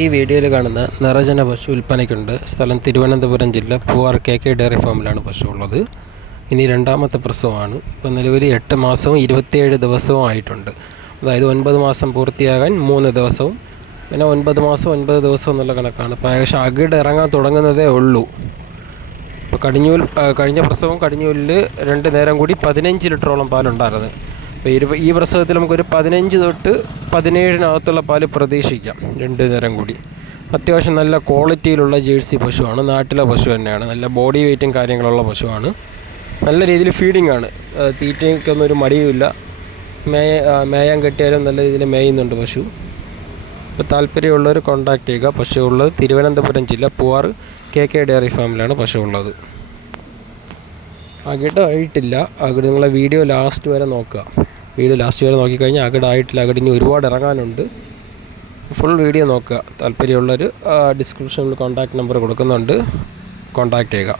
ഈ വീഡിയോയിൽ കാണുന്ന നിറജന പശു വിൽപ്പനയ്ക്കുണ്ട്. സ്ഥലം തിരുവനന്തപുരം ജില്ല പൂവാർ കെ കെ ഡയറി ഫാമിലാണ് പശു ഉള്ളത്. ഇനി രണ്ടാമത്തെ പ്രസവമാണ്. ഇപ്പോൾ നിലവിൽ എട്ട് മാസവും ഇരുപത്തിയേഴ് ദിവസവും ആയിട്ടുണ്ട്. അതായത് ഒൻപത് മാസം പൂർത്തിയാകാൻ മൂന്ന് ദിവസവും പിന്നെ ഒൻപത് മാസം ഒൻപത് ദിവസം എന്നുള്ള കണക്കാണ്. ഇപ്പോൾ അകിട് ഇറങ്ങാൻ തുടങ്ങുന്നതേ ഉള്ളൂ. ഇപ്പോൾ കടിഞ്ഞൂൽ കഴിഞ്ഞ പ്രസവം കടിഞ്ഞൂലിൽ രണ്ട് നേരം കൂടി പതിനഞ്ച് ലിറ്ററോളം പാലുണ്ടായിരുന്നു. അപ്പോൾ ഈ പ്രസവത്തിൽ നമുക്കൊരു പതിനഞ്ച് തൊട്ട് പതിനേഴിനകത്തുള്ള പാൽ പ്രതീക്ഷിക്കാം. രണ്ട് നേരം കൂടി. അത്യാവശ്യം നല്ല ക്വാളിറ്റിയിലുള്ള ജേഴ്സി പശുവാണ്. നാട്ടിലെ പശു തന്നെയാണ്. നല്ല ബോഡി വെയ്റ്റും കാര്യങ്ങളുള്ള പശുവാണ്. നല്ല രീതിയിൽ ഫീഡിംഗ് ആണ്. തീറ്റയ്ക്കൊന്നും ഒരു മടിയുമില്ല മേയ മേയാൻ കെട്ടിയാലും നല്ല രീതിയിൽ മേയുന്നുണ്ട് പശു. അപ്പോൾ താല്പര്യമുള്ളവർ കോൺടാക്റ്റ് ചെയ്യുക. പശു ഉള്ളത് തിരുവനന്തപുരം ജില്ല പൂവാർ കെ കെ ഡയറി ഫാമിലാണ് പശു ഉള്ളത്. അകിടായിട്ടില്ല അകിട് നിങ്ങളെ വീഡിയോ ലാസ്റ്റ് വരെ നോക്കുക. വീഡിയോ ലാസ്റ്റ് വരെ നോക്കിക്കഴിഞ്ഞാൽ അകടായിട്ടില്ല അകിട് ഇനി ഒരുപാട് ഇറങ്ങാനുണ്ട്. ഫുൾ വീഡിയോ നോക്കുക. താല്പര്യമുള്ളവർ ഡിസ്ക്രിപ്ഷനിൽ കോൺടാക്ട് നമ്പർ കൊടുക്കുന്നുണ്ട്. കോൺടാക്റ്റ് ചെയ്യുക.